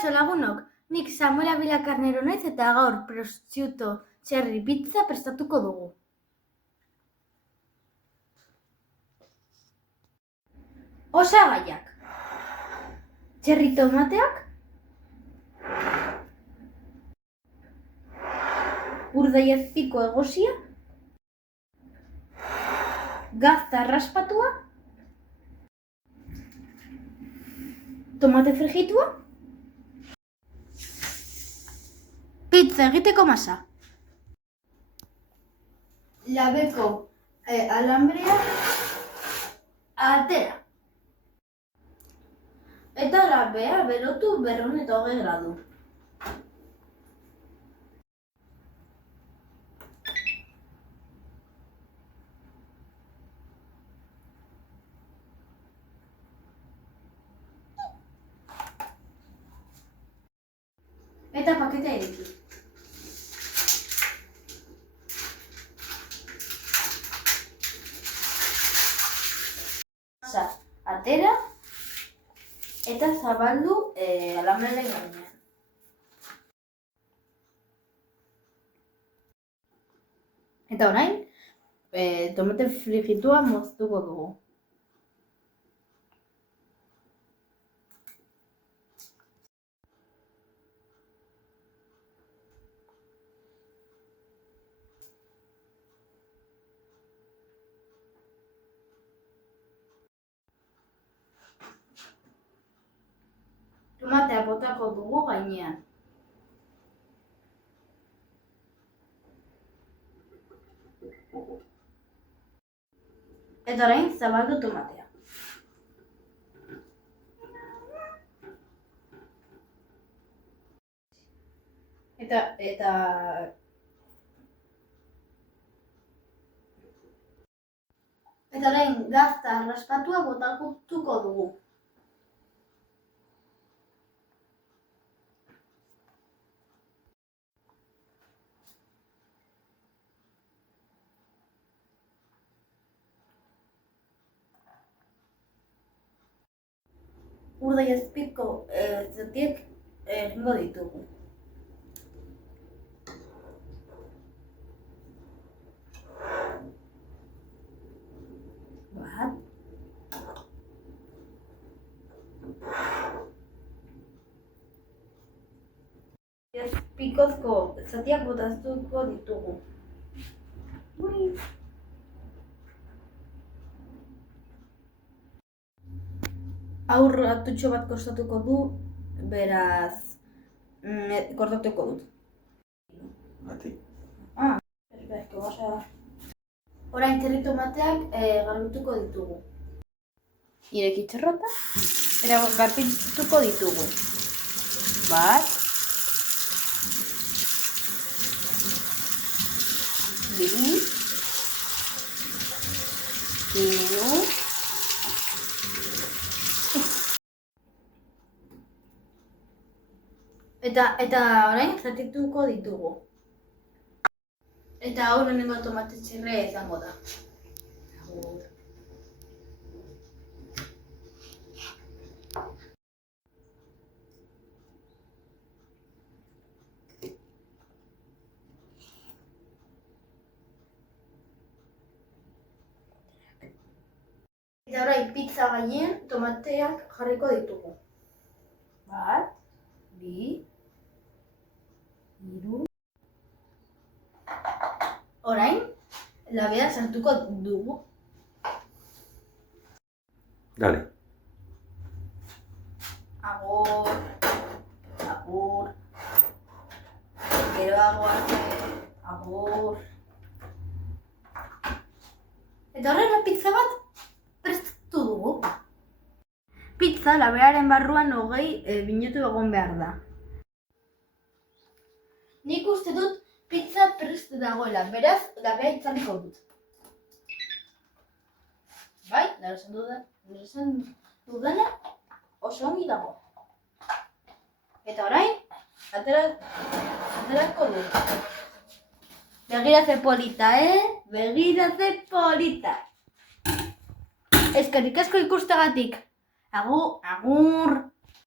Kaixo lagunok, nik Samuel Abila Karnero naiz eta gaur prosciutto cherry pizza prestatuko dugu. Osagaiak: cherry tomateak, urdei ezpiko egosia, gazta raspatua, tomate frijitua, pizza egiteko masa, labeko alambrea atera, eta labea berotu 220 gradu. Eta paketea ireki. Masa atera eta zabaldu alambrearen gainean. Eta orain, tomate frijitua moztuko dugu. Tomatea botako dugu gainean. Eta orain zabaldu tomatea. Eta orain gazta raspatua botatuko dugu. Urdei ezpiko zatiak egingo ditugu. Bat. Ezpikozko zatiak botatuko ditugu. Aur atutxo bat kostatuko du, beraz, kortatuko dut. Gati. Perfecto, basa. Orain cherry tomateak garbituko ditugu. Ireki txerrota, garbituko ditugu. Bat. Bi. Hiru. Eta orain zatituko ditugu. Eta hau lehenengo tomate cherria izango da. Eta orain pizza gainean tomateak jarriko ditugu. Bat, bi, hiru. Orain, labea sartuko dugu. Dale. Agur. Geroago arte. Agur. Eta horrela pizza bat prestatu dugu. Pizza labearen barruan 20 minutu egon behar da. Nik uste dut pizza prest dagoela, beraz, labea itzaliko dut. Bai, esan dudana oso ongi dago. Eta orain, aterako dut. Begira ze polita, Begira ze polita. Eskerrik asko ikustagatik. Agur.